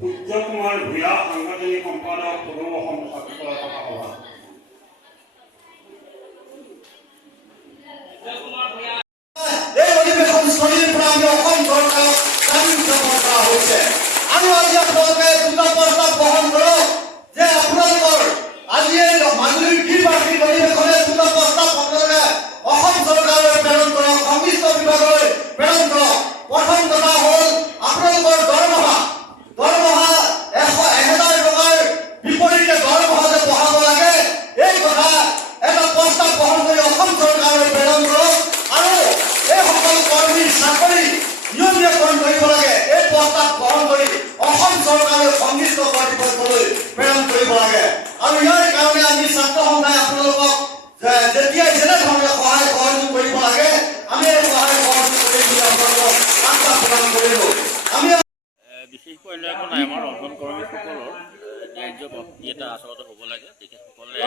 সূৰ্য কুমাৰ ভূঞা সাংগঠনিক সম্পাদক পদুম অসম ছাত্ৰসভা সভা। এই অধিৱেশনস্থলীৰ পৰা আমি অসম চৰকাৰক দাবী উত্থাপন কৰা হৈছে। আৰু আজি আপোনালোকে দুটা প্ৰস্তাৱ গ্ৰহণ কৰক যে আপোনালোকৰ আজি এই মাজুলীৰ দ্বিবাৰ্ষিক অধিৱেশনে দুটা প্ৰস্তাৱ আপোনালোকে অসম চৰকাৰলৈ প্ৰেৰণ কৰক, সংশ্লিষ্ট বিভাগলৈ প্ৰেৰণ কৰক। প্ৰথম কথা হ'ল আপোনালোকৰ দৰমহা 1,000 টকাৰ বিপৰীতে দৰমহা যে বঢ়াব লাগে, এই কথা এটা প্ৰস্তাৱ গ্ৰহণ কৰি অসম চৰকাৰলৈ প্ৰেৰণ কৰক। আৰু এই সকলো কৰ্মীৰ চাকৰি নিয়মীয়াকৰণ কৰিব লাগে, এই প্ৰস্তাৱ গ্ৰহণ কৰি অসম চৰকাৰৰ সংশ্লিষ্ট কৰ্তৃপক্ষলৈ প্ৰেৰণ কৰিব লাগে। আৰু ইয়াৰ কাৰণে আমি ছাত্ৰ সন্থাই আপোনালোকক যেতিয়াই যেনেধৰণে সহায় সহযোগ কৰিব লাগে আমি এই সহায় সহযোগ কৰি আপোনালোকক আশ্বাস প্ৰদান কৰিলোঁ। আমি বিশেষকৈ অন্য একো নাই, আমাৰ ৰন্ধন কৰ্মীসকলৰ ন্যায্য বৃত্তি এটা আচলতে হ'ব লাগে। তেখেতসকলে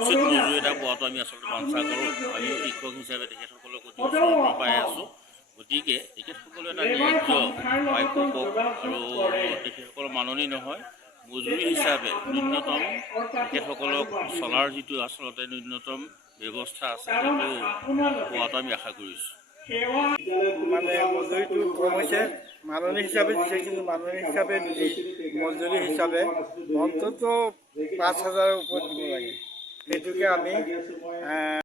উচিত মজুৰি এটা পোৱাটো আমি আচলতে বাঞ্ছা কৰোঁ। আমি শিক্ষক হিচাপে তেখেতসকলক অতি ওচৰৰ পৰা পাই আছোঁ। গতিকে তেখেতসকলে এটা ন্যায্য প্ৰাপ্য আৰু তেখেতসকলৰ মাননি নহয়, মজুৰি হিচাপে ন্যূনতম তেখেতসকলক চলাৰ যিটো আচলতে ন্যূনতম ব্যৱস্থা আছে সেইটো পোৱাটো আমি আশা কৰিছোঁ। মানে মজুৰিটো কম হৈছে, মাননি হিচাপে দিছে, কিন্তু মাননি হিচাপে নিদি মজুৰি হিচাপে অন্ততঃ 5,000ৰ ওপৰত দিব লাগে। সেইটোকে আমি